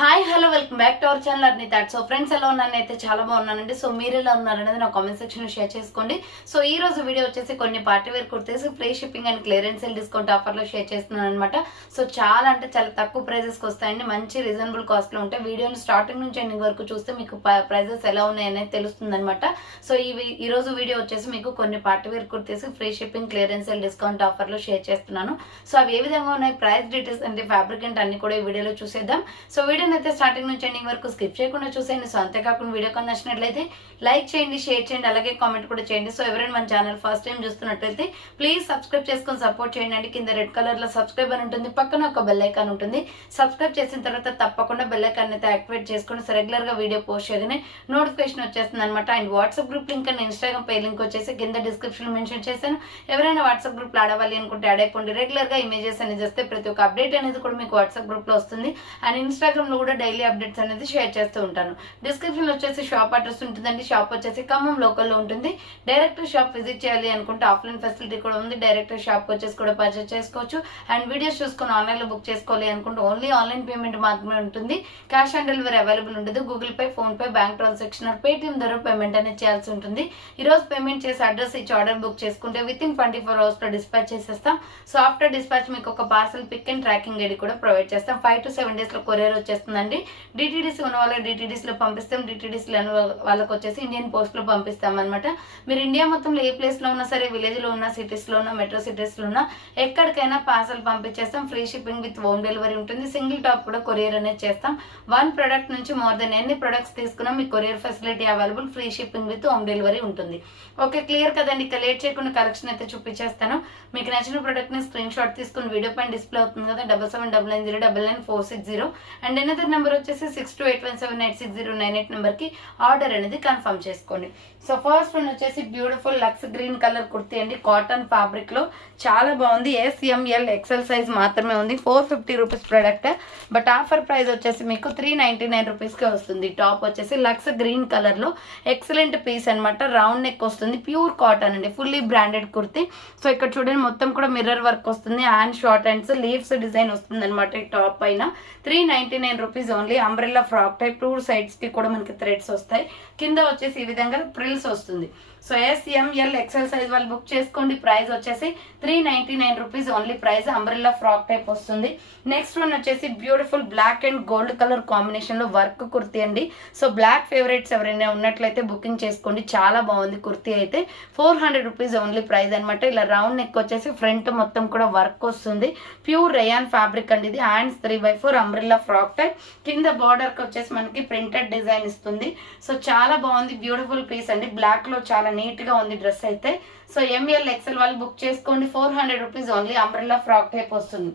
Hi hello welcome back to our channel అర్నీ thought. So friends ఎలా ఉన్నానైతే చాలా బాగున్నానండి. సో మీరు ఎలా ఉన్నారనేది నా కామెంట్ సెక్షన్ లో షేర్ చేసుకోండి. సో ఈ రోజు వీడియో వచ్చేసి కొన్ని party wear kurtis free shipping and clearance sale discount offer లో షేర్ చేస్తున్నాను అనమాట. సో చాలా అంటే చాలా తక్కువ ప్రైజెస్ కి వస్తాయండి, మంచి రీజనబుల్ కాస్ట్ లో ఉంటాయి. వీడియోని స్టార్టింగ్ నుంచి ఎండింగ్ వరకు చూస్తే మీకు ప్రైజెస్ ఎలా ఉన్నాయనేది తెలుస్తుంది అనమాట. సో ఈ రోజు వీడియో వచ్చేసి మీకు కొన్ని party wear kurtis free shipping clearance sale discount offer లో షేర్ చేస్తున్నాను. సో అవి ఏ విధంగా ఉన్నాయి, ప్రైస్ డీటెయిల్స్ అంటే ఫ్యాబ్రిక్ అంటే అన్ని కూడా ఈ వీడియోలో చూసేద్దాం. సో వీడియోని అయితే స్టార్టింగ్ నుంచి ఎండింగ్ వరకు స్కిప్ చేయకుండా చూసేయండి. సో అంతేకాకుండా వీడియో కన్నా నచ్చినట్లయితే లైక్ చేయండి, షేర్ చేయండి, అలాగే కామెంట్ కూడా చేయండి. సో ఎవరైనా మన ఛానల్ ఫస్ట్ టైం చూస్తున్నట్లయితే ప్లీజ్ సబ్స్క్రైబ్ చేసుకొని సపోర్ట్ చేయండి అండి. కింద రెడ్ కలర్ లో సబ్స్క్రైబ్ అని ఉంటుంది, పక్కన ఒక బెల్ ఐకాన్ ఉంటుంది. సబ్స్క్రైబ్ చేసిన తర్వాత తప్పకుండా బెల్ ఐకాన్ అయితే యాక్టివేట్ చేసుకుని రెగ్యులర్ గా వీడియో పోస్ట్ చేయగానే నోటిఫికేషన్ వచ్చేస్తుంది అనమాట. And WhatsApp group link and Instagram pay link వచ్చేసి కింద డిస్క్రిప్షన్ మెన్షన్ చేశాను. ఎవరైనా వాట్సాప్ గ్రూప్ లో ఆడవాలి అనుకుంటే యాడ్ అయిపోండి. రెగ్యులర్ గా ఇమేజెస్ అనేది చేస్తే ప్రతి ఒక్క అప్డేట్ అనేది కూడా మీకు వాట్సాప్ గ్రూప్ లో వస్తుంది. అండ్ ఇన్స్టాగ్రామ్ లో కూడా డైలీ అప్డేట్స్ అనేది షేర్ చేస్తూ ఉంటాను. డిస్క్రిప్షన్ లో వచ్చేసి షాప్ అడ్రస్ ఉంటుందండి. షాప్ వచ్చేసి ఖమ్మం లోకల్లో ఉంటుంది. డైరెక్ట్ షాప్ విజిట్ చేయాలి అనుకుంటే ఆఫ్లైన్ ఫెసిలిటీ కూడా ఉంది. డైరెక్ట్ షాప్ వచ్చేసి కూడా పర్చేస్ చేసుకోవచ్చు. అండ్ వీడియోస్ చూసుకొని ఆన్లైన్ లో బుక్ చేసుకోవాలి అనుకుంటే ఓన్లీ ఆన్లైన్ పేమెంట్ మాత్రమే ఉంటుంది. క్యాష్ ఆన్ డెలివరీ అవైలబుల్ ఉండదు. Google Pay, PhonePe Pay, bank transaction Paytm ద్వారా పేమెంట్ అనేది చేయాల్సి ఉంటుంది. ఈ రోజు పేమెంట్ చేసి అడ్రస్ ఇచ్చి ఆర్డర్ బుక్ చేసుకుంటే విత్ ఇన్ 24 hours లో డిస్పాచ్ చేసేస్తాం. సో ఆఫ్టర్ డిస్పాచ్ మీకు ఒక parcel pick and tracking ID కూడా ప్రొవైడ్ చేస్తాం. 5 to 7 days లో కొరియర్ వచ్చేస్తుందండి. డిటిడిసి ఉన్న వాళ్ళకి డిటిడిసి లో పంపిస్తాం. డిటిడిసి లేని వాళ్ళకి వచ్చేసి ఇండియన్ పోస్ట్ లో పంపిస్తాం అనమాట. మీరు ఇండియా మొత్తంలో ఏ ప్లేస్ లో ఉన్నా సరే, విలేజ్ లో ఉన్న, సిటీస్ లో ఉన్న, మెట్రో సిటీస్ లో ఉన్న ఎక్కడికైనా పార్సల్ పంపించేస్తాం. Free shipping with home delivery ఉంటుంది. సింగిల్ టాప్ కూడా కొరియర్ అనేది చేస్తాం. 1 ప్రోడక్ట్ నుంచి మోర్ దెన్ ఎన్ని ప్రొడక్ట్స్ తీసుకున్నా మీకు courier facility available. Free shipping with home delivery ఉంటుంది. ఓకే, క్లియర్ కదండి. ఇక లేట్ చేయకుండా కలెక్షన్ అయితే చూపించేస్తాను. మీకు నచ్చిన ప్రొడక్ట్ ని స్క్రీన్ షాట్ తీసుకుని వీడియో పైన డిస్ప్లే అవుతుంది కదా, 7799099460 అండ్ ఎనదర్ నెంబర్ వచ్చేసి 6281786098 నెంబర్ కి ఆర్డర్ అనేది కన్ఫర్మ్ చేసుకోండి. సో ఫస్ట్ వన్ వచ్చేసి beautiful lux green colour kurti అండి. కాటన్ ఫ్యాబ్రిక్ లో చాలా బాగుంది. SML XL సైజ్ మాత్రమే ఉంది. 450 rupees product. But offer price వచ్చేసి మీకు 399 రూపీస్ కి వస్తుంది. టాప్ వచ్చేసి లక్స్ గ్రీన్ కలర్ లో ఎక్సలెంట్ పీస్ అనమాట. రౌండ్ నెక్ వస్తుంది. ప్యూర్ కాటన్ అండి. Fully branded kurti. సో ఇక్కడ చూడండి మొత్తం కూడా మిర్రర్ వర్క్ వస్తుంది. Hand short hands leaves design వస్తుంది అనమాట. ఈ టాప్ పైన 399 rupees only. Umbrella frock type 2 sides కి కూడా మనకి థ్రెడ్స్ వస్తాయి. కింద వచ్చేసి ఈ విధంగా ప్రిల్స్ వస్తుంది. సో SML XL సైజ్ వాళ్ళు బుక్ చేసుకోండి. ప్రైస్ వచ్చేసి 399 rupees only. Price umbrella frock type వస్తుంది. నెక్స్ట్ వన్ వచ్చేసి beautiful black and gold colour combination లో వర్క్ కుర్తీ అండి. సో బ్లాక్ ఫేవరెట్స్ ఎవరైనా ఉన్నట్లయితే బుకింగ్ చేసుకోండి. చాలా బాగుంది కుర్తీ అయితే. 400 రూపీస్ ఓన్లీ ప్రైస్ అనమాట. ఇలా రౌండ్ నెక్ వచ్చేసి ఫ్రంట్ మొత్తం కూడా వర్క్ వస్తుంది. ప్యూర్ రేయాన్ ఫ్యాబ్రిక్ అండి ఇది. Hands 3/4 umbrella frock type. కింద బార్డర్ కి వచ్చేసి మనకి ప్రింటెడ్ డిజైన్ ఇస్తుంది. సో చాలా బాగుంది. బ్యూటిఫుల్ పీస్ అండి. బ్లాక్ లో చాలా నీట్ గా ఉంది డ్రెస్ అయితే. సో ML XL వాళ్ళు బుక్ చేసుకోండి. 400 rupees only. Umbrella frock type వస్తుంది.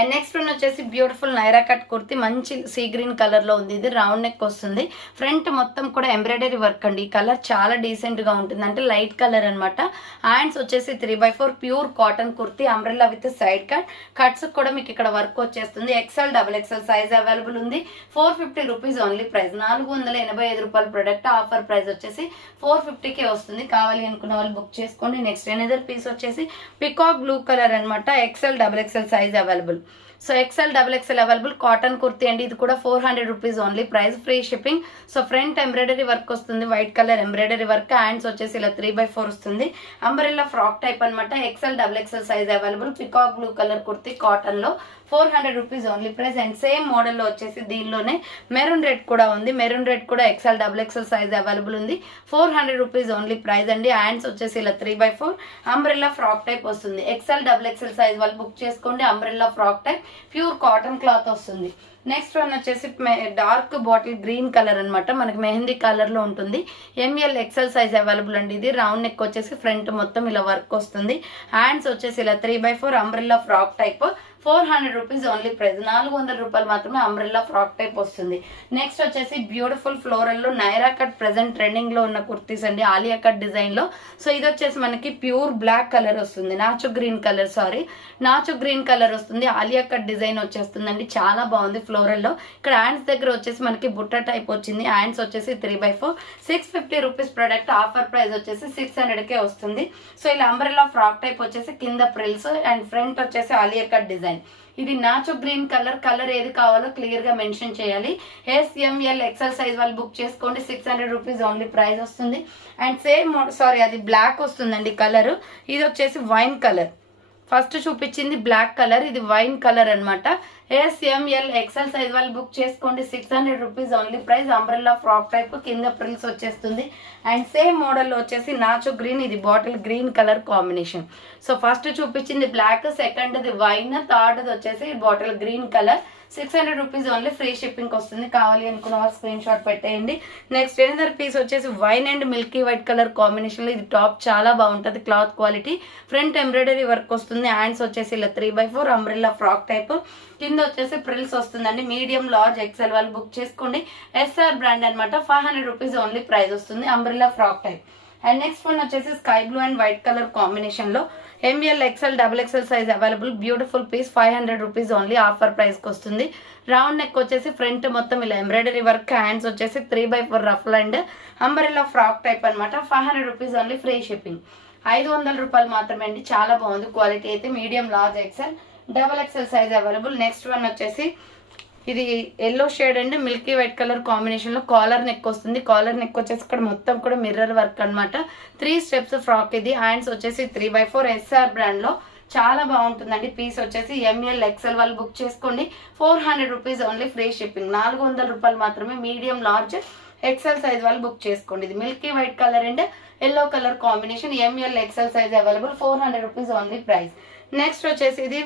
అండ్ నెక్స్ట్ వన్ వచ్చేసి బ్యూటిఫుల్ నైరా కట్ కుర్తి. మంచి సీ గ్రీన్ కలర్ లో ఉంది. ఇది రౌండ్ నెక్ వస్తుంది. ఫ్రంట్ మొత్తం కూడా ఎంబ్రాయిడరీ వర్క్ అండి. ఈ కలర్ చాలా డీసెంట్ గా ఉంటుంది, అంటే లైట్ కలర్ అనమాట. హ్యాండ్స్ వచ్చేసి 3/4 pure cotton kurti. Umbrella with side cuts కూడా మీకు ఇక్కడ వర్క్ వచ్చేస్తుంది. XL XXL సైజ్ అవైలబుల్ ఉంది. 450 రూపీస్ ఓన్లీ ప్రైస్. 485 రూపాయల ప్రొడక్ట్. ఆఫర్ ప్రైస్ వచ్చేసి 450కే వస్తుంది. కావాలి అనుకున్న వాళ్ళు బుక్ చేసుకోండి. నెక్స్ట్ ఎనదర్ పీస్ వచ్చేసి పికాక్ బ్లూ కలర్ అనమాట. XL XXL size available. So XL XXL available. Cotton kurti అండి. ఇది కూడా 400 rupees only. Price free shipping. So front embroidery work వస్తుంది. White colour embroidery work. Hands వచ్చేసి ఇలా 3/4 వస్తుంది. అంబ్రెల్లా ఫ్రాక్ టైప్ అనమాట. XL XXL size available. Peacock blue colour kurti cotton లో 400 rupees only price. And same model లో వచ్చేసి దీనిలోనే maroon red కూడా ఉంది. మెరూన్ రెడ్ కూడా XL XXL సైజ్ అవైలబుల్ ఉంది. 400 రూపీస్ ఓన్లీ ప్రైస్ అండి. హ్యాండ్స్ వచ్చేసి ఇలా 3/4 అంబ్రెల్లా ఫ్రాక్ టైప్ వస్తుంది. XL XXL సైజ్ వాళ్ళు బుక్ చేసుకోండి. Umbrella frock type pure cotton cloth వస్తుంది. నెక్స్ట్ వన్ వచ్చేసి డార్క్ బాటిల్ గ్రీన్ కలర్ అనమాట. మనకి మెహందీ కలర్ లో ఉంటుంది. ML XL సైజ్ అవైలబుల్ అండి. ఇది రౌండ్ నెక్ వచ్చేసి ఫ్రంట్ మొత్తం ఇలా వర్క్ వస్తుంది. హ్యాండ్స్ వచ్చేసి ఇలా 3/4 umbrella frock type. 400 rupees only price. 400 రూపాయలు మాత్రమే. అంబ్రెల్లా ఫ్రాక్ టైప్ వస్తుంది. నెక్స్ట్ వచ్చేసి బ్యూటిఫుల్ ఫ్లోరల్ లో నైరా కట్ ప్రెసెంట్ ట్రెండింగ్ లో ఉన్న కుర్తీస్ అండి. ఆలియా కట్ డిజైన్ లో. సో ఇది వచ్చేసి మనకి ప్యూర్ బ్లాక్ కలర్ వస్తుంది. నాచు గ్రీన్ కలర్ వస్తుంది. ఆలియా కట్ డిజైన్ వచ్చేస్తుందండి. చాలా బాగుంది ఫ్లోరల్ లో. ఇక్కడ హ్యాండ్స్ దగ్గర వచ్చేసి మనకి బుట్ట టైప్ వచ్చింది. హ్యాండ్స్ వచ్చేసి 3/4 650 రూపీస్ ప్రొడక్ట్. ఆఫర్ ప్రైస్ వచ్చేసి 600కే వస్తుంది. సో ఇలా అంబ్రెల్లా ఫ్రాక్ టైప్ వచ్చేసి కింద ప్రిల్స్ అండ్ ఫ్రంట్ వచ్చేసి ఆలియా కట్ డిజైన్. ఇది నాచో గ్రీన్ కలర్ ఏది కావాలో క్లియర్ గా మెన్షన్ చేయాలి. SML XL సైజ్ వాళ్ళు బుక్ చేసుకోండి. 600 రూపీస్ ఓన్లీ ప్రైస్ వస్తుంది. అండ్ సేమ్ అది బ్లాక్ వస్తుందండి కలర్. ఇది వచ్చేసి వైన్ కలర్. ఫస్ట్ చూపించింది బ్లాక్ కలర్, ఇది వైన్ కలర్ అనమాట. SML XL సైజ్ వాళ్ళు బుక్ చేసుకోండి. 600 rupees only price. Umbrella frock type, కింద ప్రిల్స్ వచ్చేస్తుంది. అండ్ సేమ్ మోడల్ వచ్చేసి నాచో గ్రీన్, ఇది bottle green colour combination. So first చూపించింది బ్లాక్, సెకండ్ది వైన్, థర్డ్ది వచ్చేసి bottle green colour. 600 rupees only, free shipping వస్తుంది. కావాలి అనుకున్న వాళ్ళు స్క్రీన్ షాట్ పెట్టేయండి. నెక్స్ట్ ఎనదర్ పీస్ వచ్చేసి wine and Milky white colour combination లో. ఇది టాప్ చాలా బాగుంటుంది, cloth quality. Front embroidery work వస్తుంది. హ్యాండ్స్ వచ్చేసి ఇలా 3x4 అంబ్రెల్లా ఫ్రాక్ టైప్. కింద వచ్చేసి ప్రిల్స్ వస్తుందండి. మీడియం లార్జ్ XL వాళ్ళు బుక్ చేసుకోండి. SR బ్రాండ్ అనమాట. 500 రూపీస్ ఓన్లీ ప్రైస్ వస్తుంది. Umbrella frock type. And next one వచ్చేసి sky blue and white colour combination లో. ML XL XXL size available. Beautiful piece. 500 rupees only, offer price కి వస్తుంది. Round neck వచ్చేసి front మొత్తం ఇలా embroidery work. Hands వచ్చేసి 3x4 ruffle and umbrella frock type అనమాట. 500 rupees only, free shipping. 500 రూపాయలు మాత్రమే అండి. చాలా బాగుంది క్వాలిటీ అయితే. Medium large XL XXL size available. Next one వచ్చేసి ఇది yellow shade and Milky white colour combination లో. కాలర్ నెక్ వస్తుంది. కాలర్ నెక్ వచ్చేసి ఇక్కడ మొత్తం కూడా మిర్రర్ వర్క్ అనమాట. 3 స్టెప్స్ ఫ్రాక్ ఇది. హ్యాండ్స్ వచ్చేసి 3x4 SR బ్రాండ్ లో. చాలా బాగుంటుందండి. పీస్ వచ్చేసి ML XL వాళ్ళు బుక్ చేసుకోండి. 400 రూపీస్ ఓన్లీ, ఫ్రీ షిప్పింగ్. 400 రూపాయలు మాత్రమే. మీడియం లార్జ్ XL సైజ్ వాళ్ళు బుక్ చేసుకోండి. ఇది Milky white colour and yellow colour combination. ML XL size available. 400 rupees only price. Next వచ్చేసి ఇది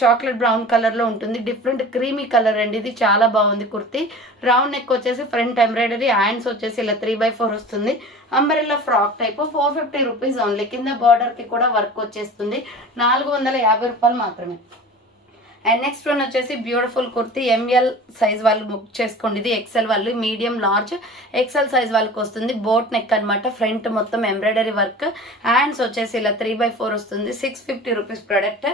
చాక్లెట్ బ్రౌన్ కలర్ లో ఉంటుంది. డిఫరెంట్ క్రీమీ కలర్ అండి. ఇది చాలా బాగుంది కుర్తీ. రౌండ్ నెక్ వచ్చేసి ఫ్రంట్ ఎంబ్రాయిడరీ. హ్యాండ్స్ వచ్చేసి ఇలా 3x4 వస్తుంది. Umbrella frock type. 450 rupees only. కింద బార్డర్ కి కూడా వర్క్ వచ్చేస్తుంది. 450 రూపాయలు మాత్రమే. అండ్ నెక్స్ట్ వన్ వచ్చేసి బ్యూటిఫుల్ కుర్తీ. ML సైజ్ వాళ్ళు బుక్ చేసుకోండి. ఇది XL వాళ్ళు. మీడియం లార్జ్ XL సైజ్ వాళ్ళకి వస్తుంది. బోట్ నెక్ అనమాట. ఫ్రంట్ మొత్తం ఎంబ్రాయిడరీ వర్క్. హ్యాండ్స్ వచ్చేసి ఇలా 3x4 వస్తుంది. 650 రూపీస్ ప్రొడక్ట్.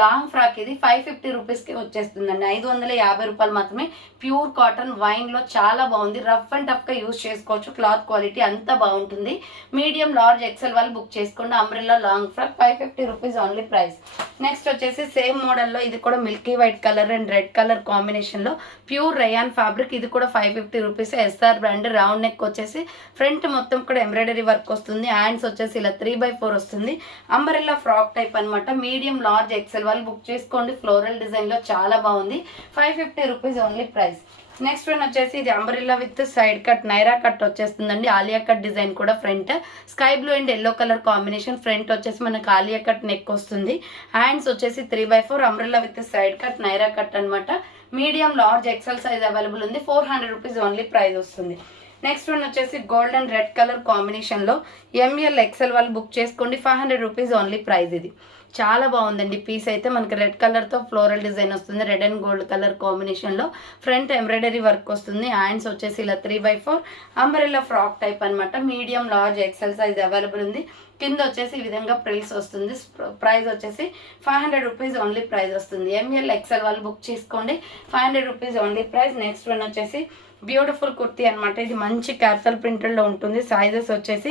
లాంగ్ ఫ్రాక్ ఇది. 550 రూపీస్కి వచ్చేస్తుందండి. 550 రూపాయలు మాత్రమే. ప్యూర్ కాటన్ వైన్ లో చాలా బాగుంది. రఫ్ అండ్ టఫ్ గా యూజ్ చేసుకోవచ్చు. క్లాత్ క్వాలిటీ అంతా బాగుంటుంది. మీడియం లార్జ్ XL వాళ్ళు బుక్ చేసుకోండి. Umbrella long frock. 550 rupees only price. Next వచ్చేసి సేమ్ మోడల్లో ఇది కూడా milky white colour and red colour combination లో. Pure rayon fabric. ఇది కూడా 550 rupees. SR brand. Round neck వచ్చేసి ఫ్రంట్ మొత్తం కూడా ఎంబ్రాయిడరీ వర్క్ వస్తుంది. హ్యాండ్స్ వచ్చేసి ఇలా 3x4 వస్తుంది. అంబ్రెల్లా ఫ్రాక్ టైప్ అనమాట. మీడియం లార్జ్ XL వాళ్ళు బుక్ చేసుకోండి. ఫ్లోరల్ డిజైన్ లో చాలా బాగుంది. 550 rupees only price. Next one వచ్చేసి ఇది umbrella with side cut Naira cut వచ్చేస్తుందండి. ఆలియా కట్ డిజైన్ కూడా front. Sky blue and yellow colour combination. Front వచ్చేసి మనకు ఆలియా కట్ నెక్ వస్తుంది. హ్యాండ్స్ వచ్చేసి 3x4 umbrella with side cut Naira cut అనమాట. Medium large XL size available ఉంది. 400 రూపీస్ ఓన్లీ ప్రైస్ వస్తుంది. Next one వచ్చేసి gold and red colour combination లో. ML XL వాళ్ళు బుక్ చేసుకోండి. 500 రూపీస్ ఓన్లీ ప్రైస్. ఇది చాలా బాగుందండి పీస్ అయితే. మనకి రెడ్ కలర్ తో ఫ్లోరల్ డిజైన్ వస్తుంది. Red and gold colour combination లో. ఫ్రంట్ ఎంబ్రాయిడరీ వర్క్ వస్తుంది. హ్యాండ్స్ వచ్చేసి ఇలా 3x4 అంబ్రెల్లా ఫ్రాక్ టైప్ అనమాట. Medium large XL size available ఉంది. కింద వచ్చేసి ఈ విధంగా ప్రిల్స్ వస్తుంది. ప్రైస్ వచ్చేసి 500 రూపీస్ ఓన్లీ ప్రైస్ వస్తుంది. ML XL వాళ్ళు బుక్ చేసుకోండి. 500 rupees only price. Next one వచ్చేసి బ్యూటిఫుల్ కుర్తీ అనమాట. ఇది మంచి క్యాప్సల్ ప్రింటెడ్ లో ఉంటుంది. సైజెస్ వచ్చేసి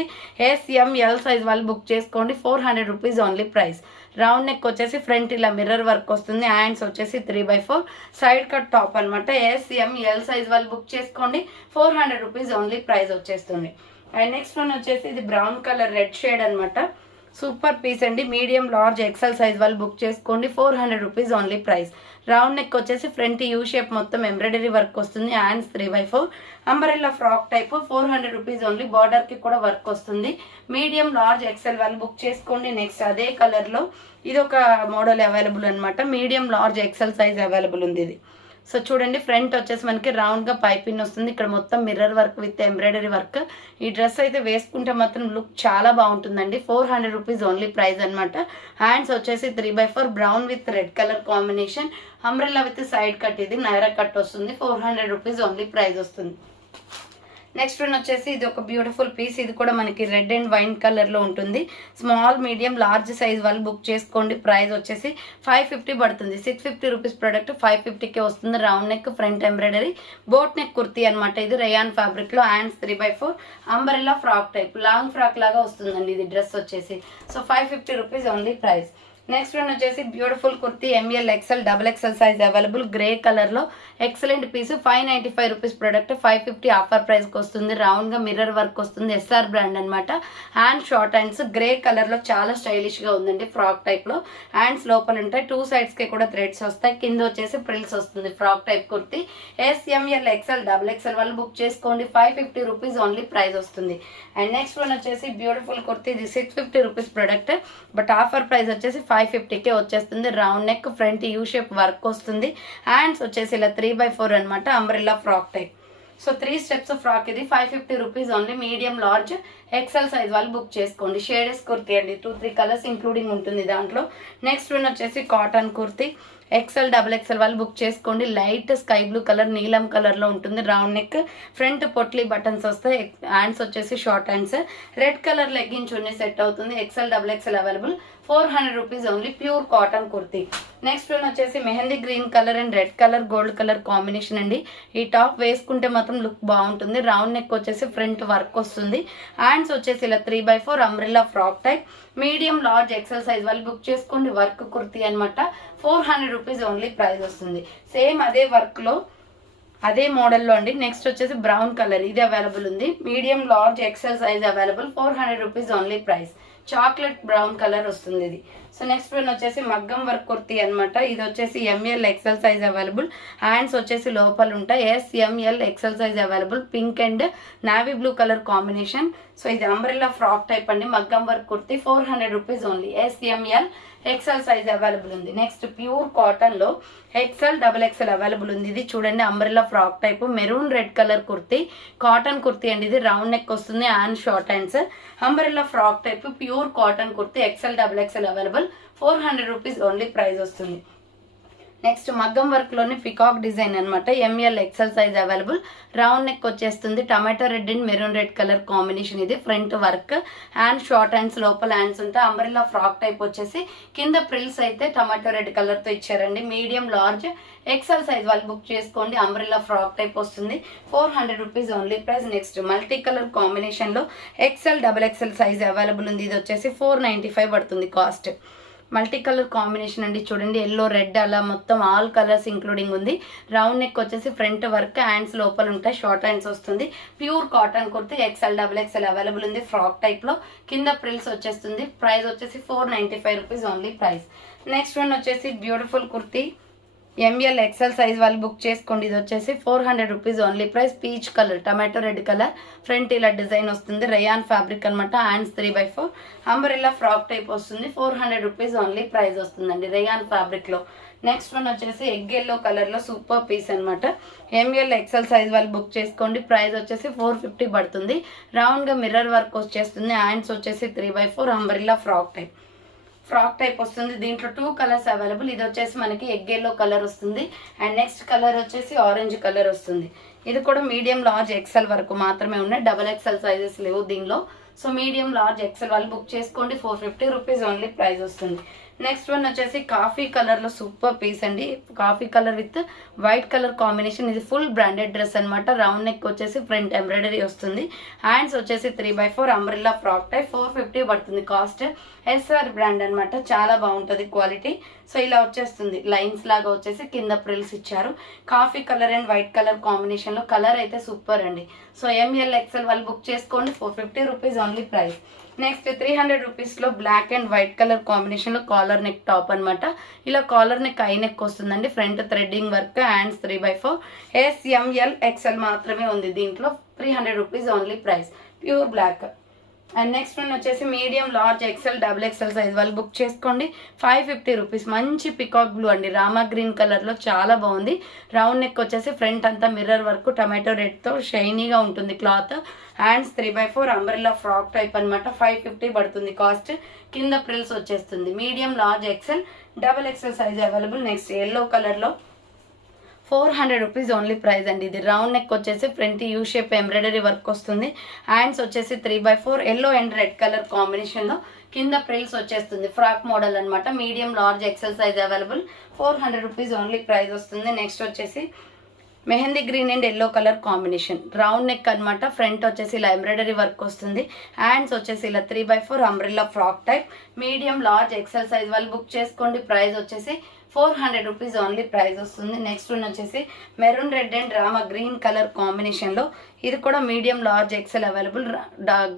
SML సైజ్ వాళ్ళు బుక్ చేసుకోండి. 400 rupees only price. Round neck వచ్చేసి ఫ్రంట్ ఇలా మిర్రర్ వర్క్ వస్తుంది. హ్యాండ్స్ వచ్చేసి 3x4 సైడ్ కట్ టాప్ అనమాట. SML సైజ్ వాళ్ళు బుక్ చేసుకోండి. 400 రూపీస్ ఓన్లీ ప్రైస్ వచ్చేస్తుంది. అండ్ నెక్స్ట్ వన్ వచ్చేసి ఇది బ్రౌన్ కలర్ రెడ్ షేడ్ అనమాట. సూపర్ పీస్ అండి. మీడియం లార్జ్ XL సైజ్ వాళ్ళు బుక్ చేసుకోండి. 400 rupees only price. Round neck వచ్చేసి ఫ్రంట్ యూ షేప్ మొత్తం ఎంబ్రాయిడరీ వర్క్ వస్తుంది. Hands 3x4 umbrella frock type. 400 rupees only. Border కి కూడా వర్క్ వస్తుంది. మీడియం లార్జ్ XL వాళ్ళు బుక్ చేసుకోండి. నెక్స్ట్ అదే కలర్ లో ఇది ఒక మోడల్ అవైలబుల్ అనమాట. Medium large XL size available ఉంది ఇది. సో చూడండి ఫ్రంట్ వచ్చేసి మనకి రౌండ్ గా పైపిన్ వస్తుంది. ఇక్కడ మొత్తం mirror work with embroidery work. ఈ డ్రెస్ అయితే వేసుకుంటే మాత్రం లుక్ చాలా బాగుంటుందండి. 400 రూపీస్ ఓన్లీ ప్రైస్ అనమాట. హ్యాండ్స్ వచ్చేసి 3x4 brown with red colour combination. Umbrella with side cut. ఇది నైరా కట్ వస్తుంది. 400 రూపీస్ ఓన్లీ ప్రైస్ వస్తుంది. నెక్స్ట్ వన్ వచ్చేసి ఇది ఒక బ్యూటిఫుల్ పీస్. ఇది కూడా మనకి రెడ్ అండ్ వైన్ కలర్ లో ఉంటుంది. స్మాల్ మీడియం లార్జ్ సైజ్ వాళ్ళు బుక్ చేసుకోండి. ప్రైస్ వచ్చేసి 550 పడుతుంది. 650 రూపీస్ ప్రొడక్ట్ 550కే వస్తుంది. Round neck front embroidery boat neck kurti అనమాట. ఇది రయాన్ ఫ్యాబ్రిక్ లో. Hands 3x4 umbrella frock type. Long frock లాగా వస్తుందండి ఇది డ్రెస్ వచ్చేసి. So 550 rupees only price. Next one వచ్చేసి beautiful kurti ML XL XXL size available grey colour లో excellent piece 595 rupees product 550 offer price కి వస్తుంది. రౌండ్ గా మిర్రర్ వర్క్ వస్తుంది. SR బ్రాండ్ అనమాట. Hand short hands grey colour లో చాలా స్టైలిష్ గా ఉందండి. ఫ్రాక్ టైప్ లో హ్యాండ్స్ లోపల ఉంటాయి. 2 సైడ్స్ కి కూడా థ్రెడ్స్ వస్తాయి. కింద వచ్చేసి ప్రిల్స్ వస్తుంది. Frock type kurti SML XXL వాళ్ళు బుక్ చేసుకోండి. 550 రూపీస్ ఓన్లీ ప్రైస్ వస్తుంది. అండ్ నెక్స్ట్ వన్ వచ్చేసి బ్యూటిఫుల్ కుర్తీ ఇది 650 rupees product but offer price వచ్చేసి 550కే వచ్చేస్తుంది. Round neck front U shape work వస్తుంది. హ్యాండ్స్ వచ్చేసి ఇలా 3x4 అనమాట. Umbrella frock type. So 3 steps frock ఇది 550 rupees only. Medium large XL size వాళ్ళు బుక్ చేసుకోండి. షేడెస్ కుర్తీ అండి. 2-3 కలర్స్ ఇంక్లూడింగ్ ఉంటుంది దాంట్లో. నెక్స్ట్ వన్ వచ్చేసి కాటన్ కుర్తీ XXL వాళ్ళు బుక్ చేసుకోండి. లైట్ స్కై బ్లూ కలర్ నీలం కలర్ లో ఉంటుంది. Round neck front potli buttons వస్తాయి. హ్యాండ్స్ వచ్చేసి short hands. Red colour legging chunni set అవుతుంది. XXL available 400 rupees only. Pure cotton kurti. Next one వచ్చేసి mehndi green colour and red colour gold colour combination అండి. ఈ top వేసుకుంటే మాత్రం లుక్ బాగుంటుంది. రౌండ్ నెక్ వచ్చేసి ఫ్రంట్ వర్క్ వస్తుంది. హ్యాండ్స్ వచ్చేసి ఇలా 3x4 umbrella frock type. Medium large XL size వాళ్ళు బుక్ చేసుకోండి. వర్క్ కుర్తీ అనమాట. 400 రూపీస్ ఓన్లీ ప్రైస్ వస్తుంది. సేమ్ అదే వర్క్ లో అదే మోడల్లో అండి. నెక్స్ట్ వచ్చేసి బ్రౌన్ కలర్ ఇది అవైలబుల్ ఉంది. Medium large XL size available 400 rupees only price. Chocolate brown colour వస్తుంది ఇది. సో నెక్స్ట్ వన్ వచ్చేసి మగ్గం వర్క్ కుర్తీ అనమాట. ఇది వచ్చేసి ML XL size available. Hands వచ్చేసి లోపల ఉంటాయి. SML XL size available. Pink and navy blue colour combination. So ఇది అంబ్రెల్లా ఫ్రాక్ టైప్ అండి. మగ్గం work kurti 400 rupees only. SML XL size available ఉంది. నెక్స్ట్ ప్యూర్ కాటన్ లో XXL అవైలబుల్ ఉంది. ఇది చూడండి umbrella frock type maroon red colour kurti. Cotton kurti అండి. ఇది రౌండ్ నెక్ వస్తుంది. Hand short hands. Umbrella frock type pure cotton kurti XXL available 400 rupees only price వస్తుంది. Next మగ్గం వర్క్ లోని పికాక్ డిజైన్ అనమాట. ML XL size available. Round neck వచ్చేస్తుంది. Tomato red and maroon red colour combination ఇది. Front work hand short hands లోపల hands ఉంటాయి. Umbrella frock type వచ్చేసి కింద ప్రిల్స్ అయితే టమాటో రెడ్ కలర్ తో ఇచ్చారండి. మీడియం లార్జ్ XL సైజ్ వాళ్ళు బుక్ చేసుకోండి. అంబ్రెల్లా ఫ్రాక్ టైప్ వస్తుంది. 400 rupees only price. Next multi colour combination లో XXL సైజ్ అవైలబుల్ ఉంది. ఇది వచ్చేసి 495 పడుతుంది కాస్ట్. మల్టీ కలర్ కాంబినేషన్ అండి. చూడండి ఎల్లో రెడ్ అలా మొత్తం ఆల్ కలర్స్ ఇంక్లూడింగ్ ఉంది. రౌండ్ నెక్ వచ్చేసి ఫ్రంట్ వర్క్ హ్యాండ్స్ లోపల ఉంటాయి. షార్ట్ హ్యాండ్స్ వస్తుంది. Pure cotton kurti XXL available ఉంది. ఫ్రాక్ టైప్ లో కింద ప్రిల్స్ వచ్చేస్తుంది. ప్రైస్ వచ్చేసి 495 rupees only price. Next one వచ్చేసి beautiful kurti ML XL size వాళ్ళు బుక్ చేసుకోండి. ఇది వచ్చేసి 400 rupees only price. Peach colour tomato red colour front ఇలా డిజైన్ వస్తుంది. రయాన్ ఫ్యాబ్రిక్ అనమాట. Hands 3x4 umbrella frock type వస్తుంది. 400 రూపీస్ ఓన్లీ ప్రైస్ వస్తుందండి రయాన్ ఫ్యాబ్రిక్ లో. నెక్స్ట్ వన్ వచ్చేసి ఎగ్ ఎల్లో కలర్ లో సూపర్ పీస్ అనమాట. ML XL సైజ్ వాళ్ళు బుక్ చేసుకోండి. ప్రైస్ వచ్చేసి 450 పడుతుంది. రౌండ్ గా మిర్రర్ వర్క్ వచ్చేస్తుంది. హ్యాండ్స్ వచ్చేసి 3x4 అంబ్రెల్లా ఫ్రాక్ టైప్ వస్తుంది. దీంట్లో 2 కలర్స్ అవైలబుల్. ఇది వచ్చేసి మనకి ఎగ్ ఎల్లో కలర్ వస్తుంది. అండ్ నెక్స్ట్ కలర్ వచ్చేసి ఆరెంజ్ కలర్ వస్తుంది. ఇది కూడా మీడియం లార్జ్ XL వరకు మాత్రమే ఉన్నాయి. XXL సైజెస్ లేవు దీనిలో. సో మీడియం లార్జ్ XL వాళ్ళు బుక్ చేసుకోండి. 450 రూపీస్ ఓన్లీ ప్రైస్ వస్తుంది. నెక్స్ట్ వన్ వచ్చేసి కాఫీ కలర్ లో సూపర్ పీస్ అండి. Coffee colour with white colour combination. ఇది ఫుల్ బ్రాండెడ్ డ్రెస్ అనమాట. రౌండ్ నెక్ వచ్చేసి ఫ్రంట్ ఎంబ్రాయిడరీ వస్తుంది. హ్యాండ్స్ వచ్చేసి 3x4 అంబ్రెల్లా ఫ్రాక్ టైప్ 450 పడుతుంది కాస్ట్. SR బ్రాండ్ అనమాట. చాలా బాగుంటుంది క్వాలిటీ. సో ఇలా వచ్చేస్తుంది. లైన్స్ లాగా వచ్చేసి కింద ప్రిల్స్ ఇచ్చారు. Coffee colour and white colour combination లో కలర్ అయితే సూపర్ అండి. సో ML XL వాళ్ళు బుక్ చేసుకోండి. 450 rupees only price. Next 300 rupees లో black and white colour combination లో కాలర్ నెక్ టాప్ అనమాట. ఇలా కాలర్ నెక్ ఐ నెక్ వస్తుందండి. Front threading work hands 3x4 SML XL మాత్రమే ఉంది దీంట్లో. 300 rupees only price. Pure black. And next one వచ్చేసి medium large XXL size వాళ్ళు book చేసుకోండి. 550 రూపీస్. మంచి పికాక్ బ్లూ అండి. రామా గ్రీన్ కలర్ లో చాలా బాగుంది. రౌండ్ నెక్ వచ్చేసి ఫ్రంట్ అంతా మిర్రర్ వర్క్ టమాటో రెడ్ తో షైనీగా ఉంటుంది cloth. Hands 3x4 umbrella frock type అనమాట. 550 పడుతుంది కాస్ట్. కింద ప్రిల్స్ వచ్చేస్తుంది. Medium large XXL size available. Next yellow colour లో 400 రూపీస్ ఓన్లీ ప్రైస్ అండి. ఇది రౌండ్ నెక్ వచ్చేసి front U shape embroidery work వస్తుంది. హ్యాండ్స్ వచ్చేసి 3x4 yellow and red colour combination లో కింద ప్రిల్స్ వచ్చేస్తుంది. ఫ్రాక్ మోడల్ అనమాట. Medium large XL size available. 400 rupees only price వస్తుంది. నెక్స్ట్ వచ్చేసి mehndi green and yellow colour combination, round neck అనమాట. Front వచ్చేసి ఇలా ఎంబ్రాయిడరీ వర్క్ వస్తుంది. హ్యాండ్స్ వచ్చేసి ఇలా 3x4 umbrella frock type. Medium large XL size వాళ్ళు బుక్ చేసుకోండి. ప్రైస్ వచ్చేసి 400 రూపీస్ ఓన్లీ ప్రైస్ వస్తుంది. నెక్స్ట్ వన్ వచ్చేసి maroon red and Rama green colour కాంబినేషన్లో, ఇది కూడా medium large XL available.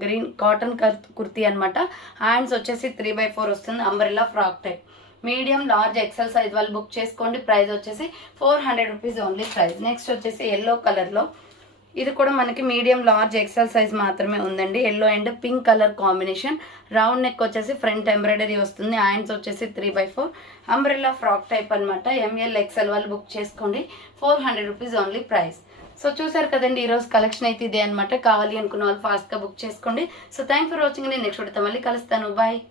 Green cotton kurti అనమాట. హ్యాండ్స్ వచ్చేసి 3x4 వస్తుంది, umbrella frock type. Medium large XL size వాళ్ళు బుక్ చేసుకోండి. ప్రైస్ వచ్చేసి 400 రూపీస్ ఓన్లీ ప్రైస్. నెక్స్ట్ వచ్చేసి ఎల్లో కలర్లో, ఇది కూడా మనకి మీడియం లార్జ్ ఎక్సెల్ సైజ్ మాత్రమే ఉందండి. Yellow and pink colour combination. Round neck వచ్చేసి ఫ్రంట్ ఎంబ్రాయిడరీ వస్తుంది. హ్యాండ్స్ వచ్చేసి 3x4 అంబ్రెల్లా ఫ్రాక్ టైప్ అనమాట. ఎంఎల్ ఎక్సెల్ వాళ్ళు బుక్ చేసుకోండి. 400 రూపీస్ ఓన్లీ ప్రైస్. సో చూసారు కదండి, ఈరోజు కలెక్షన్ అయితే ఇదే అనమాట. కావాలి అనుకున్న వాళ్ళు ఫాస్ట్గా బుక్ చేసుకోండి. So thank for watching. నేను నెక్స్ట్ వీడియోతో మళ్ళీ కలుస్తాను. బాయ్.